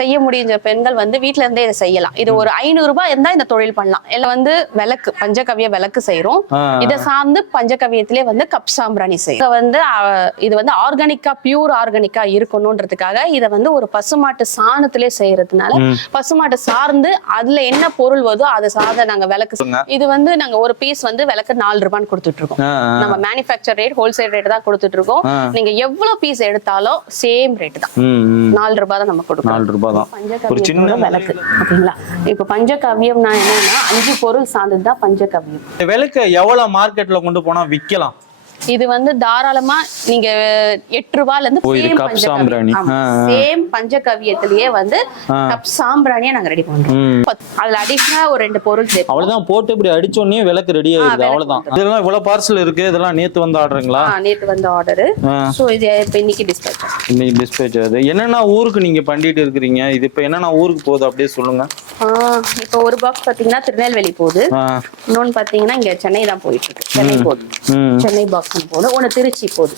செய்ய முடிஞ்ச பெண்கள் வந்து வீட்ல இருந்தே இதை செய்யலாம். இது ஒரு 500 ரூபாய் இருந்தா இந்த தொழில் பண்ணலாம். எல்லாம் வந்து விளக்கு பஞ்சகவ்ய விளக்கு செய்யறோம். இதை சார்ந்து பஞ்சகவ்யத்திலே வந்து கப் சாம்பிராணி செய்யும். வந்து இது வந்து ஆர்கானிக்கா பியூர் ஆர்கானிக்கா இருக்கணும்ன்றதுக்காக இதை வந்து ஒரு பசுமாட்டு சாணத்திலே செய்யறதுனால பசுமாட்டு சார்ந்து அதுல என்ன பொருள் வருதோ அதை சார்ந்த நாங்க விளக்கு. இது வந்து நாங்க ஒரு பீஸ் வந்து விளக்கு 4 ரூபான்னு கொடுத்துட்டு இருக்கோம். நம்ம மேனுஃபேக்சர் ரேட் ஹோல்சேல் ரேட் தான் கொடுத்துட்டு இருக்கோம். நீங்க எவ்வளவு பீஸ் எடுத்தாலும் சேம் ரேட் தான். 4 ரூபாய் தான் நம்ம கொடுக்கணும். 4 ரூபாய் தான். ஒரு சின்ன விளக்கு ஓகேங்களா. இப்ப பஞ்சகவ்யம்னா என்னன்னா 5 பொருள் சார்ந்ததுதான் பஞ்சகவ்யம். விளக்கு எவ்வளவு மார்க்கெட்ல கொண்டு போனா விக்கலாம்? இது வந்து தாராளமா நீங்க 8 ரூபாயில இருந்து சேம் பஞ்சகவ்யத்திலேயே வந்து கப் சாம்பிராணியை நாங்க ரெடி பண்றோம். அதுல அடிஷனலா ஒரு 2 பொருள் சேர்ப்போம். அவ்வளவுதான் போட்டு இப்படி அடிச்ச உடனே விளக்கு ரெடி ஆயிடுது. அவ்வளவுதான். இதெல்லாம் இவ்வளவு பார்சல் இருக்கு. இதெல்லாம் நேத்து வந்து ஆர்டருங்களா? நேத்து வந்து ஆர்டர். சோ இது இப்ப இன்னைக்கு டிஸ்பேட்ச். இன்னைக்கு டிஸ்பேட்ச் ஆகுது. என்னென்ன ஊருக்கு நீங்க பண்ணிட்டு இருக்கீங்க? இது இப்ப என்னென்ன ஊருக்கு போகுது அப்படியே சொல்லுங்க. இப்போ ஒரு பாக்ஸ் பாத்தீங்கன்னா திருநெல்வேலி போகுது. இன்னொன்னு பாத்தீங்கன்னா இங்க சென்னை தான் போயிட்டு இருக்கு. சென்னை போகுது. சென்னை பாக்ஸ் போகுது. ஒன்னு திருச்சி போகுது.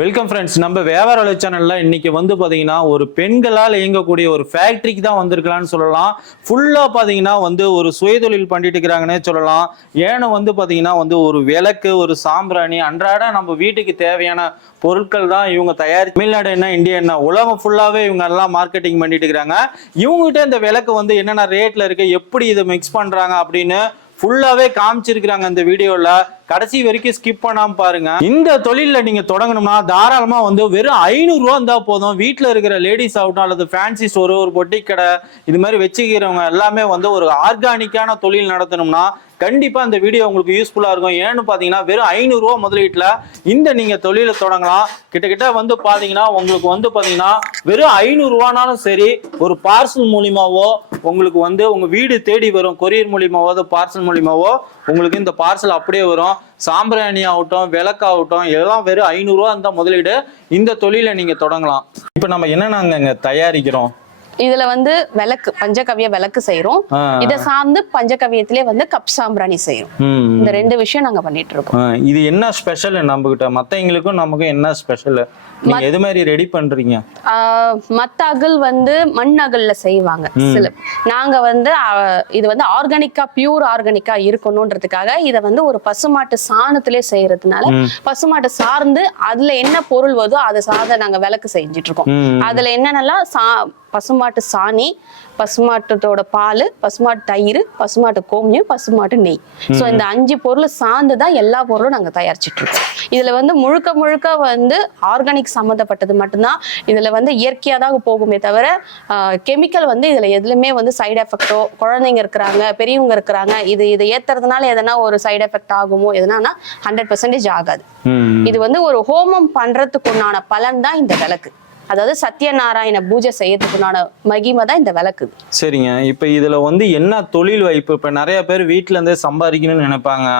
Welcome friends. நம்ம வியாபார சேனல்ல இன்னைக்கு வந்து பாத்தீங்கன்னா ஒரு பெண்களால் இயங்கக்கூடிய ஒரு ஃபேக்டரிக்கு தான் வந்திருக்கலாம்னு சொல்லலாம். ஃபுல்லா பாத்தீங்கன்னா வந்து ஒரு சுயதொழில் பண்ணிட்டு இருக்கிறாங்கன்னே சொல்லலாம். ஏன்னு வந்து பாத்தீங்கன்னா வந்து ஒரு விளக்கு ஒரு சாம்பிராணி அன்றாட நம்ம வீட்டுக்கு தேவையான பொருட்கள் தான் இவங்க தயாரிச்சு தமிழ்நாடு என்ன இந்தியா என்ன உலகம் ஃபுல்லாவே இவங்க எல்லாம் மார்க்கெட்டிங் பண்ணிட்டு இருக்கிறாங்க. இவங்ககிட்ட இந்த விளக்கு வந்து என்னென்ன ரேட்ல இருக்கு, எப்படி இதை மிக்ஸ் பண்றாங்க அப்படின்னு ஃபுல்லாவே காமிச்சிருக்கிறாங்க இந்த வீடியோல. கடைசி வரைக்கும் ஸ்கிப் பண்ணாம பாருங்க. இந்த தொழில நீங்க தொடங்கணும்னா தாராளமா வந்து வெறும் 500 ரூபா இருந்தா போதும். வீட்டுல இருக்கிற லேடிஸ் ஆகட்டும் அல்லது ஃபேன்சி ஸ்டோர் ஒரு பொட்டிக் கடை இது மாதிரி வச்சுக்கிறவங்க எல்லாமே வந்து ஒரு ஆர்கானிக்கான தொழில் நடத்தணும்னா கண்டிப்பா இந்த வீடியோ உங்களுக்கு யூஸ்ஃபுல்லா இருக்கும். ஏன்னு பாத்தீங்கன்னா வெறும் 500 ரூபா முதலீட்டுல இந்த நீங்க தொழிலை தொடங்கலாம். கிட்டத்தட்ட வந்து பாத்தீங்கன்னா உங்களுக்கு வந்து பாத்தீங்கன்னா வெறும் 500 ரூபானாலும் சரி ஒரு பார்சல் மூலியமாவோ உங்களுக்கு வந்து உங்க வீடு தேடி வரும். கொரியர் மூலியமாவோ பார்சல் மூலியமாவோ உங்களுக்கு இந்த பார்சல் அப்படியே வரும். சாம்பிராணி ஆகட்டும் விளக்காகட்டும் எல்லாம் வெறும் 500 ரூபா இருந்தா முதலீடு. இந்த தொழிலை நீங்க தொடங்கலாம். இப்ப நம்ம என்னென்ன தயாரிக்கிறோம்? இதுல வந்து விளக்கு பஞ்சகவ்ய விளக்கு செய்யறோம். இதை சார்ந்து பஞ்சகவ்யத்திலே வந்து கப் சாம்பிராணி செய்யறோம். இந்த 2 விஷயம் நாங்க பண்ணிட்டு இருக்கோம். இது என்ன ஸ்பெஷல் நம்ம கிட்ட? மத்தவங்களுக்கும் நமக்கு என்ன ஸ்பெஷல்? நீங்க எது மாதிரி ரெடி பண்றீங்க? மத்த அகல் வந்து மண் அகல்ல செய்வாங்க சில. நாங்க வந்து இது வந்து ஆர்கானிக்கா பியூர் ஆர்கானிக்கா இருக்கணும்ன்றதுக்காக இதை வந்து ஒரு பசுமாட்டு சாணத்திலே செய்யறதுனால பசுமாட்டு சார்ந்து அதுல என்ன பொருள் வருதோ அதை சார்ந்த நாங்க விளக்கு செஞ்சுட்டு இருக்கோம். அதுல என்னென்னலாம் பசுமாட்டு சாணி, பசுமாட்டத்தோட பால், பசுமாட்டு தயிர், பசுமாட்டு கோமியம், பசுமாட்டு நெய். ஸோ இந்த 5 பொருள் சார்ந்துதான் எல்லா பொருளும் நாங்க தயாரிச்சுட்டு இருக்கோம். இதுல வந்து முழுக்க முழுக்க வந்து ஆர்கானிக் சம்மந்தப்பட்டது மட்டும்தான். இதுல வந்து இயற்கையா தான் போகுமே தவிர கெமிக்கல் வந்து இதுல எதுலுமே வந்து சைடு எஃபெக்டோ, குழந்தைங்க இருக்கிறாங்க பெரியவங்க இருக்கிறாங்க இதை ஏத்துறதுனால எதனா ஒரு சைடு எஃபெக்ட் ஆகுமோ எதனா 100% ஆகாது. இது வந்து ஒரு ஹோமம் பண்றதுக்கு உண்டான பலன் தான் இந்த விளக்கு. அதாவது சத்யநாராயண பூஜை செய்யறதுக்குனான மகிமை தான் இந்த விளக்கு. சரிங்க. இப்ப இதுல வந்து என்ன தொழில் வாய்ப்பு? இப்ப நிறைய பேர் வீட்டுல இருந்தே சம்பாதிக்கணும்னு நினைப்பாங்க.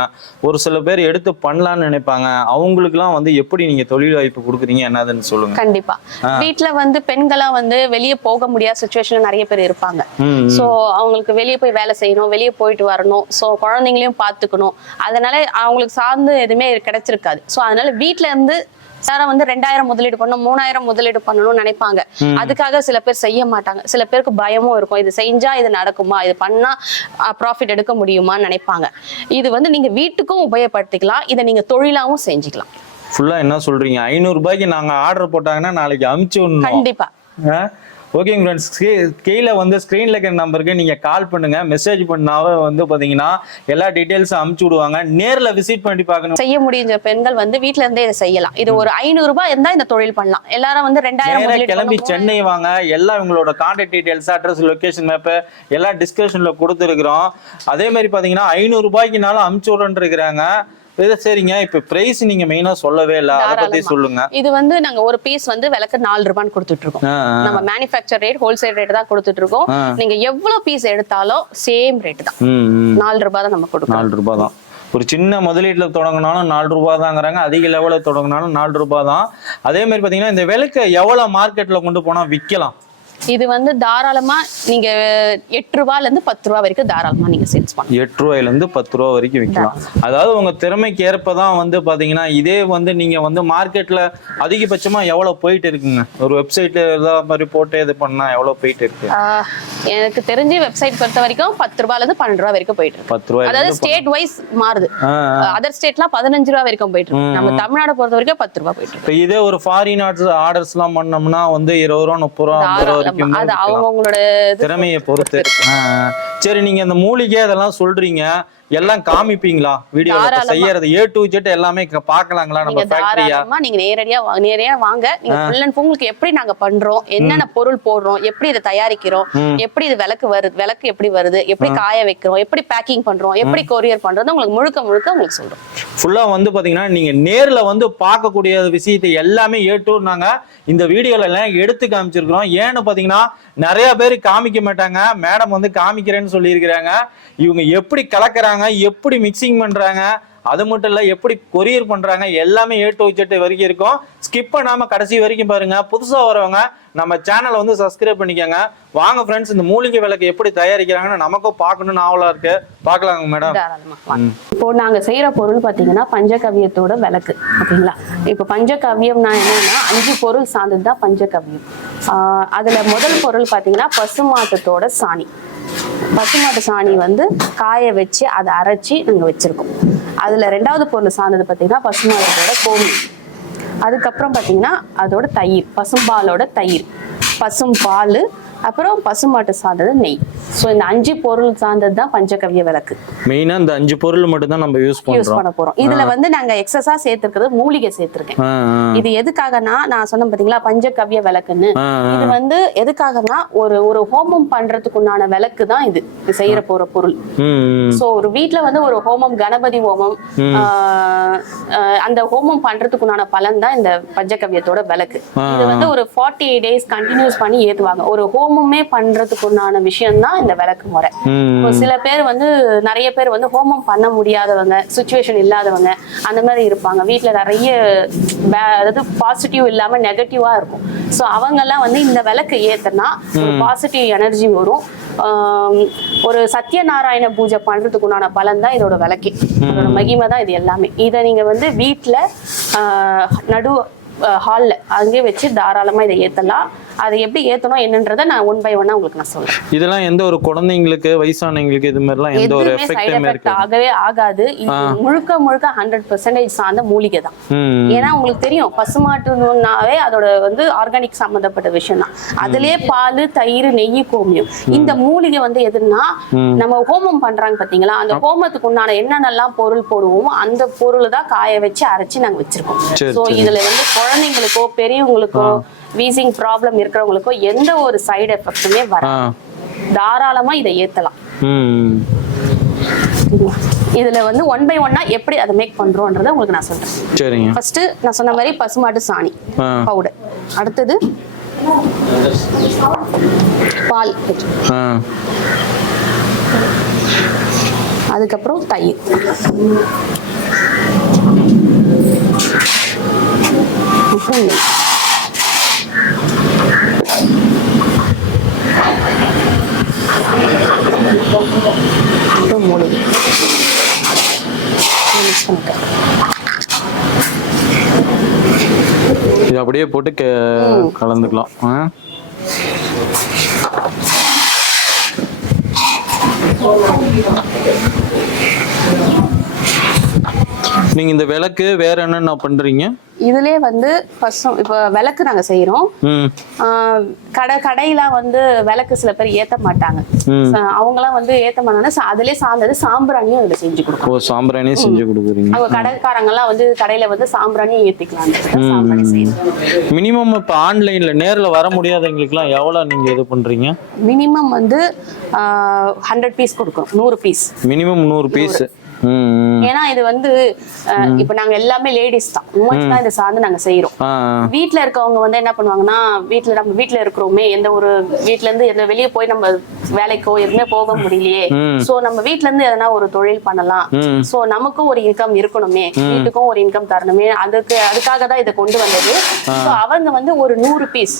ஒரு சில பேர் எடுத்து பண்ணலாம்னு நினைப்பாங்க. அவங்களுக்கு எல்லாம் வந்து எப்படி நீங்க தொழில் வாய்ப்பு கொடுக்குறீங்க என்னதுன்னு சொல்லுங்க. கண்டிப்பா. வீட்டுல வந்து பெண்களா வந்து வெளியே போக முடியாத சுச்சுவேஷன் நிறைய பேர் இருப்பாங்க. சோ அவங்களுக்கு வெளியே போய் வேலை செய்யணும், வெளியே போயிட்டு வரணும், சோ குழந்தைங்களையும் பாத்துக்கணும். அதனால அவங்களுக்கு சார்ந்து எதுவுமே கிடைச்சிருக்காது. சோ அதனால வீட்டுல இருந்து வந்து 2000 முதலீடு பண்ணணும், 3000 முதலீடு பண்ணணும்னு நினைப்பாங்க. அதுக்காக சில பேர் செய்ய மாட்டாங்க. சில பேருக்கு பயமும் இருக்கும். இது செஞ்சா இது நடக்குமா, இது பண்ணா ப்ராஃபிட் எடுக்க முடியுமான்னு நினைப்பாங்க. இது வந்து நீங்க வீட்டுக்கும் உபயோகப்படுத்திக்கலாம், இதை நீங்க தொழிலாவும் செஞ்சுக்கலாம். ஃபுல்லா என்ன சொல்றீங்க? 500 ரூபாய்க்கு நாங்க ஆர்டர் போட்டாங்கன்னா நாளைக்கு அனுப்பிச்சு விடணும். கண்டிப்பா. ஓகேங்க ஃப்ரெண்ட்ஸ். கீழே வந்து ஸ்க்ரீன்ல இருக்கிற நம்பருக்கு நீங்க கால் பண்ணுங்க, மெசேஜ் பண்ணாவே வந்து பாத்தீங்கன்னா எல்லா டீடைல்ஸும் அனுப்பிச்சு விடுவாங்க. நேர்ல விசிட் பண்ணி பார்க்கணும். செய்ய முடிஞ்ச பெண்கள் வந்து வீட்டுல இருந்தே இதை செய்யலாம். இது ஒரு 500 ரூபாய் இருந்தா இந்த தொழில் பண்ணலாம். எல்லாரும் வந்து 2000 கிளம்பி சென்னை வாங்க. எல்லாம் உங்களோட contact details, address, location map எல்லாம் டிஸ்கிரிப்ஷன்ல கொடுத்துருக்கிறோம். அதே மாதிரி பாத்தீங்கன்னா 500 ரூபாய்க்குனாலும் அனுப்பிச்சு விடுறேன்னு இருக்கிறாங்க. சரிங்க. இப்ப பிரைஸ் நீங்க மெயினா சொல்லவே இல்ல, அத பத்தி சொல்லுங்க. இது வந்து நாங்க ஒரு பீஸ் வந்து விளக்கு 4 ரூபான்னு கொடுத்துட்டு இருக்கோம். நம்ம மேனுஃபேக்சர் ரேட் ஹோல்சேல் ரேட் தான் கொடுத்துட்டு இருக்கோம். நீங்க எவ்வளவு பீஸ் எடுத்தாலும் சேம் ரேட் தான். 4 ரூபாய் தான் நம்ம கொடுக்கணும். 4 ரூபாய் தான். ஒரு சின்ன முதலீட்டுல தொடங்கினாலும் 4 ரூபாய் தாங்கிறாங்க. அதிக லெவல தொடங்கினாலும் 4 ரூபாய் தான். அதே மாதிரி பாத்தீங்கன்னா இந்த விளக்கு எவ்வளவு மார்க்கெட்ல கொண்டு போனா விக்கலாம்? இது வந்து தாராளமா நீங்க 8 ரூபாயில இருந்து 10 ரூபாய் வரைக்கும் தாராளமா நீங்க சேல்ஸ் பண்ணலாம். 8 ரூபாயில இருந்து 10 ரூபாய் வரைக்கும் விற்கலாம். அதாவது உங்க திறமைக்கு ஏற்பதான் வந்து பாத்தீங்கன்னா இதே வந்து நீங்க வந்து மார்க்கெட்ல அதிகபட்சமா எவ்வளவு போயிட்டு இருக்குங்க? ஒரு வெப்சைட்ல ஏதாவது மாதிரி போட்டு இது பண்ணா எவ்வளவு போயிட்டு இருக்கு? எனக்கு தெரிஞ்சு வெப்சைட் பொறுத்த வரைக்கும் 10 ரூபாயில இருந்து 12 ரூபாய் வரைக்கும் போயிட்டு இருக்கு. 10 ரூபாய். அதாவது ஸ்டேட் வைஸ் மாறுது. அதர் ஸ்டேட்லாம் 15 ரூபாய் வரைக்கும் போயிட்டு இருக்கு. நம்ம தமிழ்நாடு பொறுத்த வரைக்கும் 10 ரூபாய் போயிட்டு இருக்கு. இதே ஒரு ஃபாரின் ஆர்டர்ஸ் எல்லாம் பண்ணோம்னா வந்து 20 ரூபா 30 ரூபா 50 ரூபா வரைக்கும் அது அவங்களோட திறமையை பொறுத்து. சரி, நீங்க இந்த மூலிகை அதெல்லாம் சொல்றீங்க, எல்லாம் காமிப்பீங்களா வீடியோல செய்யறது A to Z எல்லாமே பாக்கலாங்களா நம்ம ஃபேக்டரியா? நீங்க நேரடியா வாங்க. நீங்க ஃபுல் அண்ட் ஃபுல் உங்களுக்கு எப்படி நாங்க பண்றோம், என்னென்ன பொருள் போடுறோம், எப்படி இதை தயாரிக்கிறோம், எப்படி இது விளக்கு எப்படி வருது, எப்படி காய வைக்கிறோம், எப்படி பேக்கிங் பண்றோம், எப்படி கொரியர் பண்றது உங்களுக்கு முழுக்க உங்களுக்கு சொல்றோம். ஃபுல்லா வந்து பாத்தீங்கன்னா நீங்க நேர்ல வந்து பார்க்கக்கூடிய விஷயத்தை எல்லாமே A to நாங்க இந்த வீடியோல எல்லாம் எடுத்து காமிச்சிருக்கிறோம். ஏன்னு பாத்தீங்கன்னா நிறைய பேர் காமிக்க மாட்டாங்க, மேடம் வந்து காமிக்கிறேன்னு சொல்லியிருக்கிறாங்க. இவங்க எப்படி கலக்குறாங்க, எப்படி மிக்சிங் பண்றாங்க, அது மட்டும் இல்ல எப்படி கொரியர் பண்றாங்க, எல்லாமே A to Z வரைக்கும் இருக்கும். ஸ்கிப் பண்ணாம கடைசி வரைக்கும் பாருங்க. புதுசா வரவங்க நம்ம சேனலை வந்து சப்ஸ்கிரைப் பண்ணிக்கோங்க. வாங்க ஃப்ரெண்ட்ஸ், இந்த மூலிகை விளக்கு எப்படி தயாரிக்கிறாங்கன்னு நமக்கும் பார்க்கணும்னு ஆவலா இருக்கு. பார்க்கலாங்க மேடம். இப்போ நாங்க செய்யற பொருள் பாத்தீங்கன்னா பஞ்சகவியத்தோட விளக்கு. ஓகேங்களா? இப்போ பஞ்சகவியம்னா என்னன்னா 5 பொருள் சார்ந்ததுதான் பஞ்சகவியம். அதுல முதல் பொருள் பாத்தீங்கன்னா பசுமாட்டத்தோட சாணி. பசுமாட்டு சாணி வந்து காய வச்சு அதை அரைச்சி நாங்க வச்சிருக்கோம். அதுல 2வது பொருள் சார்ந்தது பாத்தீங்கன்னா பசுமாட்டத்தோட கோமி. அதுக்கப்புறம் பாத்தீங்கன்னா அதோட தயிர், பசும்பாலோட தயிர், பசும் பால், அப்புறம் பசுமாட்டு சார்ந்தது நெய். ஸோ இந்த 5 பொருள் சார்ந்தது தான் பஞ்சகவிய விளக்கு. மெயினா இந்த 5 பொருள் மட்டும் தான் நம்ம யூஸ் பண்ண போறோம். இதுல வந்து நாங்க எக்ஸஸா சேர்த்திருக்கிறது மூலிகை சேர்த்திருக்கேன். இது எதுக்காகனா நான் சொன்ன பாத்தீங்களா பஞ்சகவிய விளக்குன்னு. இது வந்து எதுக்காகனா ஒரு ஹோமம் பண்றதுக்கு உண்டான விளக்கு தான் இது செய்யற போற பொருள். சோ ஒரு வீட்டுல வந்து ஒரு ஹோமம், கணபதி ஹோமம், அந்த ஹோமம் பண்றதுக்கு உண்டான பலன் தான் இந்த பஞ்சகவியத்தோட விளக்கு. இது வந்து ஒரு 48 days கண்டினியூஸ் பண்ணி ஏத்துவாங்க. ஒரு ஹோமமே பண்றதுக்கு உண்டான விஷயம் தான் இந்த விளக்கு முறை. சில பேர் வந்து நிறைய பேர் வந்து ஹோமம் பண்ண முடியாதவங்க, சுச்சுவேஷன் இல்லாதவங்க அந்த மாதிரி இருப்பாங்க. வீட்டுல நிறைய அதாவது பாசிட்டிவ் இல்லாம நெகட்டிவா இருக்கும். சோ அவங்க எல்லாம் வந்து இந்த விளக்கு ஏத்தனா ஒரு பாசிட்டிவ் எனர்ஜி வரும். ஒரு சத்யநாராயண பூஜை பண்றதுக்கு உண்டான பலன் தான் இதோட விளக்கு. அதோட மகிமை தான் இது எல்லாமே. இதை நீங்க வந்து வீட்டுல நடு ஹால்ல அங்கே வச்சு தாராளமா இதை ஏத்தலாம். அதை எப்படி ஏத்தணும் என்னன்றதை நான் 1 by 1 உங்களுக்கு நான் சொல்றேன். இதெல்லாம் எந்த ஒரு குழந்தைங்களுக்கு, வயசானவங்களுக்கு இது மாதிரி எல்லாம் எந்த ஒரு எஃபெக்ட் ஆகவே ஆகாது. இது முழுக்க 100% சார்ந்த மூலிகை தான். ஏன்னா உங்களுக்கு தெரியும் பசுமாட்டுனாவே அதோட வந்து ஆர்கானிக் சம்பந்தப்பட்ட விஷயம் தான். அதுலயே பால், தயிர், நெய், கோமியம். இந்த மூலிகை வந்து எதுன்னா நம்ம ஹோமம் பண்றாங்க பாத்தீங்களா, அந்த ஹோமத்துக்கு உண்டான என்னென்னலாம் பொருள் போடுவோமோ அந்த பொருள் தான் காய வச்சு அரைச்சு நாங்க வச்சிருக்கோம். சோ இதுல வந்து குழந்தைங்களுக்கோ பெரியவங்களுக்கோ வீசிங் ப்ராப்ளம் இருக்கிறவங்களுக்கோ எந்த ஒரு சைடு எஃபெக்ட்டுமே வராது. தாராளமா இதை ஏத்தலாம். இதுல வந்து 1 by 1 எப்படி அதை மேக் பண்றோம்ன்றத உங்களுக்கு நான் சொல்றேன். சரிங்க. ஃபர்ஸ்ட் நான் சொன்ன மாதிரி பசுமாட்டு சாணி பவுடர், அடுத்தது பால், அதுக்கப்புறம் தயிர், அப்புறம் நெய், அப்புறம் மூலிகை. இது அப்படியே போட்டு கலந்துக்கலாம். நீங்க இந்த விளக்கு வேற என்னென்ன பண்றீங்க? இதுலயே வந்து இப்ப விளக்கு நாங்க செய்யறோம். கடையில வந்து விளக்கு சில பேர் ஏத்த மாட்டாங்க. அவங்க எல்லாம் வந்து ஏத்த மாட்டாங்க. அதுலயே சார்ந்தது சாம்பிராணியும் இதுல செஞ்சு கொடுக்கும். சாம்பிராணியும் செஞ்சு கொடுக்குறீங்க. அவங்க கடைக்காரங்க எல்லாம் வந்து கடையில வந்து சாம்பிராணியும் ஏத்திக்கலாம். மினிமம் இப்ப ஆன்லைன்ல நேர்ல வர முடியாதவங்களுக்கு எல்லாம் எவ்வளவு நீங்க இது பண்றீங்க? மினிமம் வந்து 100 பீஸ் கொடுக்கும். 100 பீஸ். Minimum 100 piece. ஏன்னா இது வந்து இப்ப நாங்க எல்லாமே லேடிஸ் தான், உமன்ஸ் தான் இதை சார்ந்து நாங்க செய்யறோம். வீட்டுல இருக்கவங்க வந்து என்ன பண்ணுவாங்கன்னா, நம்ம வீட்டுல இருக்கிறோமே, எந்த ஒரு வீட்டுல இருந்து எந்த வெளியே போய் நம்ம வேலைக்கோ எதுவுமே போக முடியலையே, சோ நம்ம வீட்டுல இருந்து எதனா ஒரு தொழில் பண்ணலாம், சோ நமக்கும் ஒரு இன்கம் இருக்கணுமே, வீட்டுக்கும் ஒரு இன்கம் தரணுமே, அதுக்காக தான் இதை கொண்டு வந்தது. சோ அவங்க வந்து ஒரு 100 பீஸ்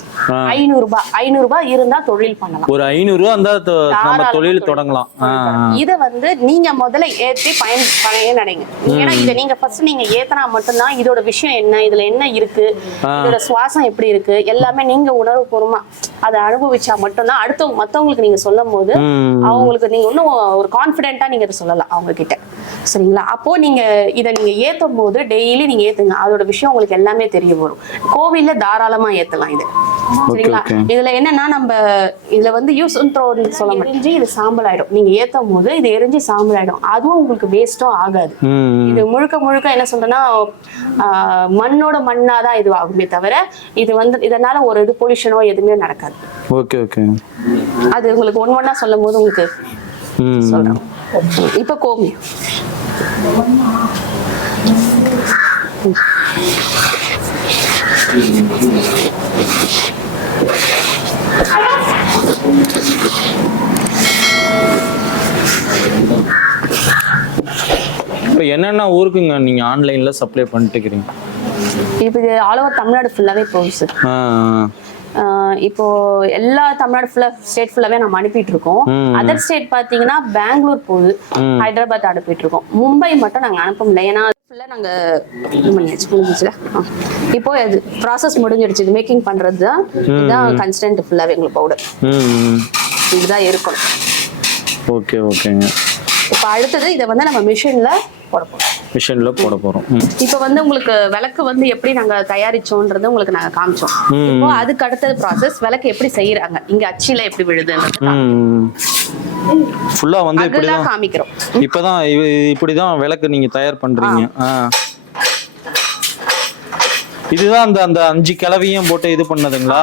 500 ரூபாய் இருந்தா தொழில் பண்ணலாம். ஒரு 500 ரூபாய் இருந்தா நம்ம தொழில் தொடங்கலாம். இத வந்து நீங்க முதல்ல ஏத்தி பயனடைங்க. ஏன்னா இதை நீங்க ஃபர்ஸ்ட் நீங்க ஏத்தனா மட்டும்தான் இதோட விஷயம் என்ன, இதுல என்ன இருக்கு, இதோட சுவாசம் எப்படி இருக்கு, எல்லாமே நீங்க உணர்வுபூர்வமா அதை அனுபவிச்சா மட்டும்தான் அடுத்தவங்க மத்தவங்களுக்கு நீங்க சொல்லும் போது அவங்களுக்கு நீங்க இன்னும் ஒரு கான்பிடென்ட்டா நீங்க இதை சொல்லலாம் அவங்க கிட்ட. சரிங்களா? அப்போ நீங்க இதை நீங்க ஏத்தும் போது டெய்லி நீங்க ஏத்துங்க, அதோட விஷயம் உங்களுக்கு எல்லாமே தெரிய வரும். கோவில்ல தாராளமா ஏத்தலாம் இது. சரிங்களா? இதுல என்னன்னா நம்ம இதுல வந்து யூஸ் அண்ட் த்ரோ சொல்ல முடிஞ்சு இது சாம்பல் ஆயிடும். நீங்க ஏத்தும் போது இது எரிஞ்சு சாம்பல் ஆயிடும், அதுவும் உங்களுக்கு வேஸ்டும் ஆகாது. இது முழுக்க முழுக்க என்ன சொல்றேன்னா மண்ணோட மண்ணாதான் இது ஆகுமே தவிர இது வந்து இதனால ஒரு இது பொல்யூஷனோ எதுவுமே நடக்காது. Okay okay. அது உங்களுக்கு ஒவ்வொன்னா சொல்லும் போது உங்களுக்கு சொல்றேன். இப்ப கோமி இப்போ என்னென்ன ஊருக்குங்க நீங்க ஆன்லைன்ல சப்ளை பண்ணிட்டு இருக்கீங்க? இப்போ இது ஆல் ஓவர் தமிழ்நாடு ஃபுல்லாவே போகுது. இப்போ எல்லா தமிழ்நாடு ஃபுல்லா ஸ்டேட் ஃபுல்லாவே நம்ம அனுப்பிட்டு இருக்கோம். அதர் ஸ்டேட் பாத்தீங்கன்னா பெங்களூர் போகுது, ஹைதராபாத் அனுப்பிட்டு இருக்கோம். மும்பை மட்டும் நாங்க அனுப்ப முடியல, ஏன்னா ஃபுல்லா நாங்க முடிஞ்சிச்சுல. இப்போ இது ப்ராசஸ் முடிஞ்சிடுச்சு. இது மேக்கிங் பண்றது தான், இதுதான் கன்ஸ்டன்ட் ஃபுல்லாவே எங்களுக்கு பவுடர் இதுதான் இருக்கும். ஓகே ஓகேங்க. இப்போ அடுத்தது இதை வந்து நம்ம மிஷின்ல போட போறோம். இப்போ வந்து உங்களுக்கு விளக்கு வந்து எப்படி நாங்க தயாரிச்சோன்றது உங்களுக்கு நாங்க காமிச்சோம். இப்போ அதுக்கு அடுத்தது ப்ராசஸ் விளக்கு எப்படி செய்யறாங்க, இங்க அச்சில எப்படி விழுதுன்றது ஃபுல்லா வந்து இப்படிதான் காமிக்கிறோம். இப்பதான் இப்படிதான் விளக்கு நீங்க தயார் பண்றீங்க. இதுதான் அந்த 5 கிளவியும் போட்டு இது பண்ணதுங்களா?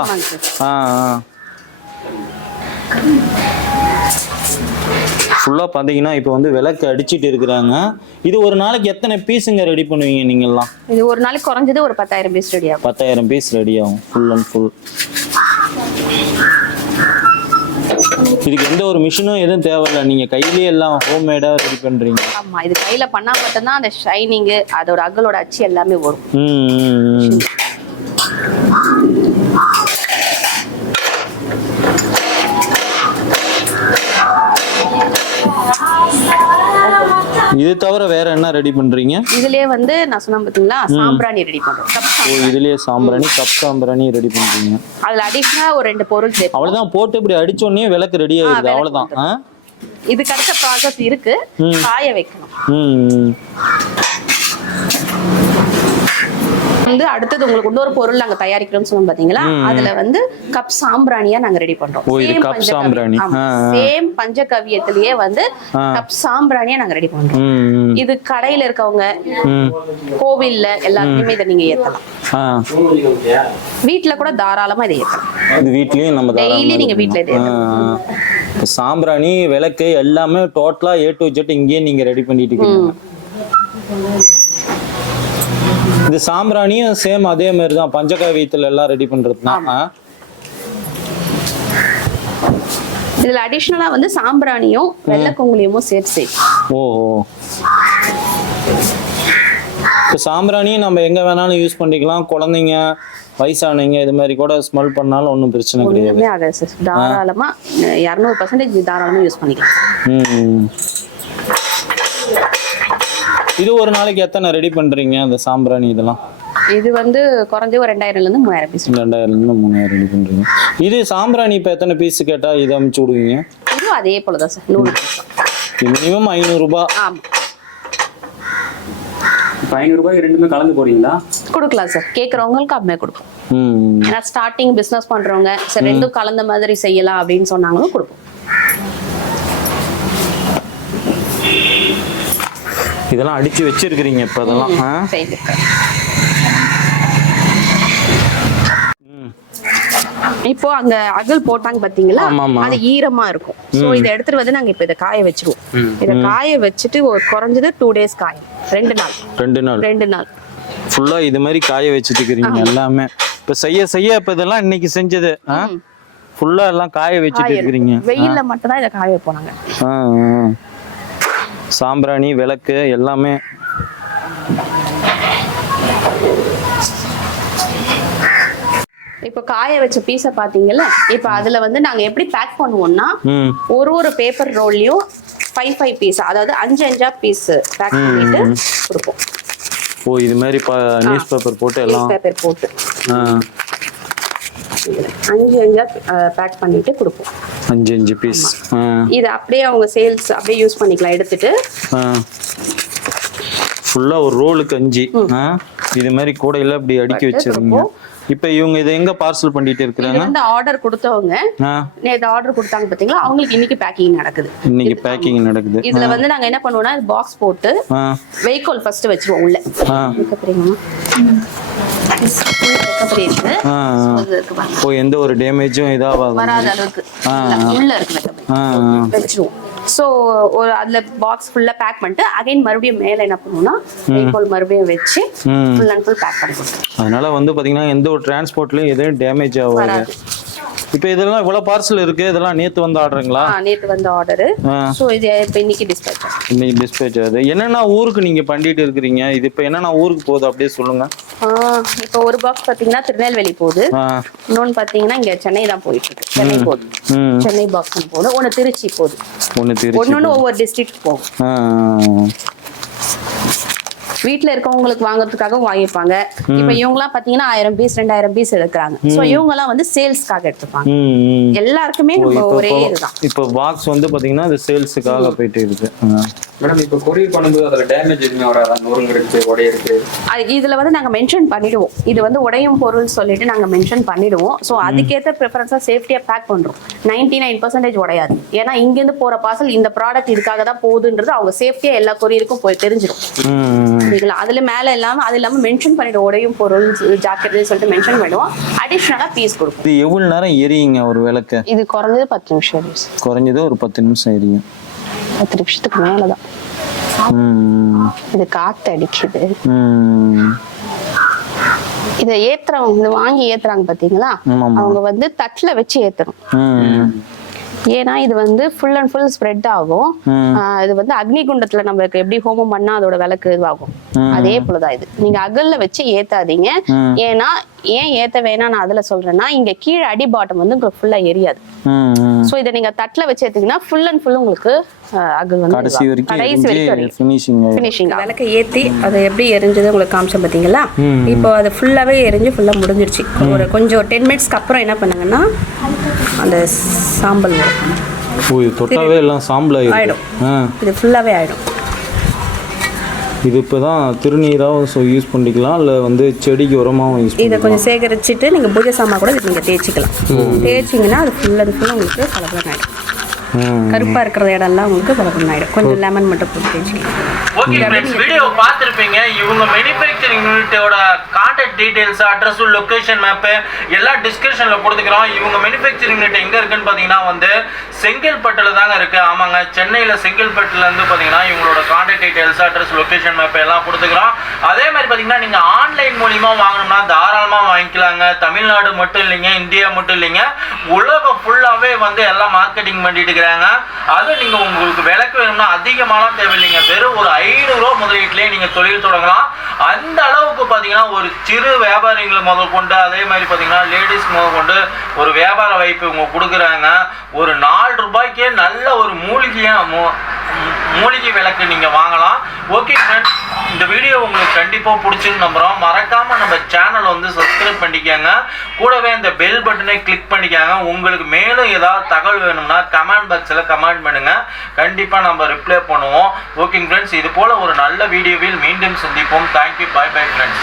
ஃபுல்லா பாத்தீங்கன்னா இப்போ வந்து விளக்கு அடிச்சிட்டு இருக்கிறாங்க. இது ஒரு நாளைக்கு எத்தனை பீஸுங்க ரெடி பண்ணுவீங்க நீங்கெல்லாம்? இது ஒரு நாளைக்கு குறைஞ்சது ஒரு 10,000 பீஸ் ரெடி ஆகும். 10,000 பீஸ் ரெடி ஆகும் ஃபுல் அண்ட் ஃபுல். இதுக்கு எந்த ஒரு மிஷினும் எதுவும் தேவையில்லை, நீங்க கையிலேயே எல்லாம் ஹோம்மேடா ரெடி பண்றீங்க. ஆமா, இது கையில பண்ணா மட்டும்தான் அந்த ஷைனிங், அதோட அகலோட அச்சு எல்லாமே வரும். இது தவிர வேற என்ன ரெடி பண்றீங்க? இதுலயே வந்து நான் சொன்ன பாத்தீங்களா, சாம்பிராணி ரெடி பண்றோம். இதுலயே சாம்பிராணி, கப் சாம்பிராணி ரெடி பண்றீங்க. அதுல அடிஷனலா ஒரு 2 பொருள் சேர்த்து அவ்வளவுதான், போட்டு இப்படி அடிச்ச உடனே விளக்கு ரெடி ஆயிடுது. அவ்வளவுதான். இதுக்கு அடுத்த ப்ராசஸ் இருக்கு, காய வைக்கணும். வந்து அடுத்தது உங்களுக்கு இன்னொரு பொருள் நாங்க தயாரிக்கிறோம்னு சொன்னோம் பாத்தீங்களா, அதுல வந்து கப் சாம்பிராணியா நாங்க ரெடி பண்றோம். சேம் பஞ்சகவியத்திலேயே வந்து கப் சாம்பிராணியா நாங்க ரெடி பண்றோம். இது கடையில இருக்கவங்க, கோவில்ல எல்லாத்தையுமே இதை நீங்க ஏத்தலாம். வீட்டுல கூட தாராளமா இதை ஏத்தலாம். இது வீட்லயும் நம்ம டெய்லி நீங்க வீட்டுல இதை ஏத்தலாம். சாம்பிராணி, விளக்கு எல்லாமே டோட்டலா A to Z இங்கேயே நீங்க ரெடி பண்ணிட்டு இருக்கீங்க. இந்த சாம்பிராணியும் சேம் அதே மாதிரி தான் பஞ்சகவியத்துல எல்லாம் ரெடி பண்றதுதான். இதுல அடிஷனலா வந்து சாம்பிராணியும் வெள்ளை குங்குலியமும் சேர்த்து. ஓ, சாம்பிராணியும் நம்ம எங்க வேணாலும் யூஸ் பண்ணிக்கலாம். குழந்தைங்க, வயசானவங்க இது மாதிரி கூட ஸ்மெல் பண்ணாலும் ஒன்றும் பிரச்சனை கிடையாது. தாராளமா 200% தாராளமா யூஸ் பண்ணிக்கலாம். இது ஒரு நாளைக்கு எத்தனை ரெடி பண்றீங்க அந்த சாம்பிராணி இதெல்லாம்? இது வந்து குறைஞ்ச ஒரு 2000 இருந்து 3000 பீஸ். 2000 இருந்து 3000 ரெடி பண்றீங்க. இது சாம்பிராணி இப்ப எத்தனை பீஸ் கேட்டா இதை அனுப்பிச்சு விடுவீங்க? இது அதே போலதான் சார், 100 பீஸ். மினிமம் 500 ரூபாய். ஆமா. இப்போ 500 ரூபாய்க்கு ரெண்டுமே கலந்து போறீங்களா? கொடுக்கலாம் சார், கேட்கறவங்களுக்கு அப்படியே கொடுப்போம். ஏன்னா ஸ்டார்டிங் பிசினஸ் பண்றவங்க சார் ரெண்டும் கலந்த மாதிரி செய்யலாம் அப்படின்னு சொன்னாங்களும் கொடுப்போம். இதெல்லாம் அடிச்சு வச்சிருக்கீங்க இப்ப அதெல்லாம்? இப்போ அங்க அகல் போட்டாங்க பாத்தீங்களா, ஆமாமா. அது ஈரமா இருக்கும். சோ இத எடுத்துட்டு வந்து நாங்க இப்ப இத காய வச்சிருவோம். இத காய வச்சுட்டு ஒரு குறைஞ்சது 2 days காயும். 2 நாள் ஃபுல்லா இது மாதிரி காய வச்சுட்டு இருக்கீங்க எல்லாமே. இப்ப செய்ய இப்ப இதெல்லாம் இன்னைக்கு செஞ்சது ஃபுல்லா எல்லாம் காய வச்சுட்டு இருக்கீங்க. வெயில்ல மட்டும் தான் இத காய வைப்போம் நாங்க. சாம்பிராணி, விளக்கு எல்லாமே. இப்ப காய வச்ச பீஸ பாத்தீங்கல்ல, இப்ப அதுல வந்து நாங்க எப்படி பேக் பண்ணுவோம்னா, ஒரு பேப்பர் ரோல்லயும் 5 பீஸ், அதாவது 5 பீஸ் பேக் பண்ணிட்டு கொடுப்போம். ஓ, இது மாதிரி நியூஸ் பேப்பர் போட்டு எல்லாம் பேப்பர் போட்டு 5 பேக் பண்ணிட்டு கொடுப்போம். 5 பீஸ். இது அப்படியே அவங்க சேல்ஸ் அப்படியே யூஸ் பண்ணிக்கலாம். எடுத்துட்டு ஃபுல்லா ஒரு ரோலுக்கு 5 இது மாதிரி கூடையில அப்படி அடுக்கி வச்சிருக்கீங்க. இப்ப இவங்க இதை எங்க பார்சல் பண்ணிட்டு இருக்காங்க? இந்த ஆர்டர் கொடுத்தவங்க நேத்து ஆர்டர் கொடுத்தாங்க பாத்தீங்களா, அவங்களுக்கு இன்னைக்கு பேக்கிங் நடக்குது. இன்னைக்கு பேக்கிங் நடக்குது. இதுல வந்து நாங்க என்ன பண்ணுவோம்னா, பாக்ஸ் போட்டு வெஹிக்கிள் ஃபர்ஸ்ட் வச்சிருவோம் உள்ள. எந்த ஒரு டேமேஜும் வராத அளவுக்கு உள்ள இருக்கு வச்சிருவோம். சோ அதுல பாக்ஸ் ஃபுல்லா பேக் பண்ணிட்டு அகைன் மறுபடியும் மேல என்ன பண்ணுவோம்னா வெஹிக்கிள் மறுபடியும் வச்சு ஃபுல் அண்ட் ஃபுல் பேக் பண்ணி கொடுத்துருவோம். அதனால வந்து பாத்தீங்கன்னா எந்த ஒரு டிரான்ஸ்போர்ட்லயும் எதுவும் டேமேஜ் ஆகாது. இப்போ இதெல்லாம் இவ்வளவு பார்சல் இருக்கு, இதெல்லாம் நேத்து வந்து ஆர்டருங்களா? நேத்து வந்து ஆர்டர். சோ இது இப்ப இன்னைக்கு டிஸ்பேட்ச் ஆகுது. என்னென்ன ஊருக்கு நீங்க பண்ணிட்டு இருக்கீங்க? இது இப்ப என்னென்ன ஊருக்கு போகுது அப்படியே சொல்லுங்க. இப்போ ஒரு பாக்ஸ் பாத்தீங்கன்னா திருநெல்வேலி போகுது, இன்னொன்னு பாத்தீங்கன்னா இங்க சென்னை தான் போயிட்டு இருக்கு. சென்னை போகுது, சென்னை பாக்ஸ் போகுது, ஒன்னு திருச்சி போகுது, ஒன்னொன்னு ஒவ்வொரு டிஸ்ட்ரிக்ட் போகும். வீட்டுல இருக்கவங்களுக்கு வாங்குறதுக்காக வாங்கிப்பாங்க. இப்ப இவங்க எல்லாம் பாத்தீங்கன்னா 1000 பீஸ் 2000 பீஸ் எடுக்கிறாங்க. சோ இவங்க எல்லாம் வந்து சேல்ஸ்க்காக எடுத்துப்பாங்க. எல்லாருக்குமே ஒரே இதுதான். இப்ப பாக்ஸ் வந்து பாத்தீங்கன்னா அது சேல்ஸ்க்காக போயிட்டு இருக்கு. மேடம் இப்ப கொரியர் பண்ணும்போது அதுல டேமேஜ் எதுவுமே வராதா? நொறுங்கிடுச்சு, உடையிருக்கு? இதுல வந்து நாங்க மென்ஷன் பண்ணிடுவோம். இது வந்து உடையும் பொருள் சொல்லிட்டு நாங்க மென்ஷன் பண்ணிடுவோம். சோ அதுக்கேற்ற ப்ரிஃபரன்ஸா சேஃப்டியா பேக் பண்றோம். 99% உடையாது. ஏன்னா இங்க இருந்து போற பார்சல் இந்த ப்ராடக்ட் இதுக்காக தான் போகுதுன்றது அவங்க சேஃப்டியா எல்லா கொரியருக்கும் போய் தெரிஞ்சிடும். அதுல மேல அது இல்லாம மென்ஷன் பண்ணிடுவோம். உடையும் பொருள் ஜாக்கெட்னு சொல்லிட்டு மென்ஷன் பண்ணுவோம். அடிஷனலா பீஸ் கொடுப்போம். இது எவ்வளவு நேரம் எரியுங்க ஒரு விளக்கு? இது குறைஞ்சது 10 நிமிஷம். குறைஞ்சது ஒரு 10 நிமிஷம் எரியும். 10 நிமிஷத்துக்கு மேலதான். இது காத்து அடிக்குது. இதை ஏத்துறவங்க, இது வாங்கி ஏத்துறாங்க பாத்தீங்களா, அவங்க வந்து தட்டுல வச்சு ஏத்தணும். ஏன்னா இது வந்து ஃபுல் அண்ட் ஃபுல் ஸ்ப்ரெட் ஆகும். இது வந்து அக்னி குண்டத்துல நம்மளுக்கு எப்படி ஹோமம் பண்ணா அதோட விளக்கு இதுவாகும், அதே போலதான் இது. நீங்க அகல்ல வச்சு ஏத்தாதீங்க. ஏன்னா ஏன் ஏத்த வேணா நான் அதுல சொல்றேன்னா, இங்க கீழே அடி பாட்டம் வந்து உங்களுக்கு ஃபுல்லா எரியாது. சோ இதை நீங்க தட்டுல வச்சு ஏத்தீங்கன்னா ஃபுல் அண்ட் ஃபுல் உங்களுக்கு அகல் வந்து கடைசி வரைக்கும் ஃபினிஷிங். விளக்க ஏத்தி அதை எப்படி எரிஞ்சது உங்களுக்கு காமிச்சேன் பாத்தீங்களா. இப்போ அது ஃபுல்லாவே எரிஞ்சு ஃபுல்லா முடிஞ்சிருச்சு. ஒரு கொஞ்சம் 10 மினிட்ஸ்க்கு அப்புறம் என்ன பண்ணுங்கன்னா அந்த சாம்பல் தொட்டாவே எல்லாம் சாம்பல் ஆயிடும். இது ஃபுல்லாவே ஆயிடும். இது இப்போதான் திருநீராகவும் யூஸ் பண்ணிக்கலாம், இல்லை வந்து செடிக்கு உரமாகவும் யூஸ் பண்ணிக்கலாம். இதை கொஞ்சம் சேகரிச்சுட்டு நீங்கள் பூஜை சாமான் கூட இது நீங்கள் தேய்ச்சிக்கலாம். தேய்ச்சிங்கன்னா அது ஃபுல் அண்ட் ஃபுல்லாக உங்களுக்கு கலப்படம் ஆகிடும். கருப்பா இருக்கிற இடம்லாம் உங்களுக்கு கலப்படம் ஆகிடும். கொஞ்சம் லெமன் மட்டும் போட்டு தேய்ச்சிக்கலாம். ஓகே ஃப்ரெண்ட்ஸ், வீடியோ பார்த்துருப்பீங்க. இவங்க மேனுஃபேக்சரிங் யூனிட்டோட contact details, address, location map எல்லாம் டிஸ்கிரிப்ஷனில் கொடுத்துக்கிறோம். இவங்க மேனுஃபேக்சரிங் யூனிட் எங்கே இருக்குன்னு பார்த்தீங்கன்னா வந்து செங்கல்பட்டில் தாங்க இருக்குது. ஆமாங்க, சென்னையில் செங்கல்பட்டுலேருந்து பார்த்தீங்கன்னா இவங்களோட contact details, address, location map எல்லாம் கொடுத்துக்கிறோம். அதே மாதிரி பார்த்தீங்கன்னா நீங்கள் ஆன்லைன் மூலியமாக வாங்கணும்னா தாராளமாக வாங்கிக்கலாங்க. தமிழ்நாடு மட்டும் இல்லைங்க, இந்தியா மட்டும் இல்லைங்க, உலகம் ஃபுல்லாகவே வந்து எல்லாம் மார்க்கெட்டிங் பண்ணிட்டு இருக்கிறாங்க. அதுவும் நீங்கள் உங்களுக்கு விலைக்கு வேணும்னா அதிகமாலாம் தேவையில்லைங்க. வெறும் ஒரு 500 ரூபா முதலீட்டிலே நீங்கள் தொழில் தொடங்கலாம். அந்த அளவுக்கு பார்த்தீங்கன்னா ஒரு சிறு வியாபாரிகளை முதல் கொண்டு, அதே மாதிரி பார்த்தீங்கன்னா லேடிஸ் முதல் கொண்டு ஒரு வியாபார வாய்ப்பு இவங்க கொடுக்குறாங்க. ஒரு 4 ரூபாய்க்கே நல்ல ஒரு மூலிகை விளக்கு நீங்கள் வாங்கலாம். ஓகே ஃப்ரெண்ட்ஸ், இந்த வீடியோ உங்களுக்கு கண்டிப்பாக பிடிச்சின்னு நம்புகிறோம். மறக்காமல் நம்ம சேனலை வந்து சப்ஸ்கிரைப் பண்ணிக்கோங்க. கூடவே இந்த பெல் பட்டனை கிளிக் பண்ணிக்கோங்க. உங்களுக்கு மேலும் ஏதாவது தகவல் வேணும்னா கமெண்ட் பாக்ஸில் கமெண்ட் பண்ணுங்கள், கண்டிப்பாக நம்ம ரிப்ளை பண்ணுவோம். ஓகே ஃப்ரெண்ட்ஸ், இது போல் ஒரு நல்ல வீடியோவில் மீண்டும் சந்திப்போம். Thank you, bye bye friends.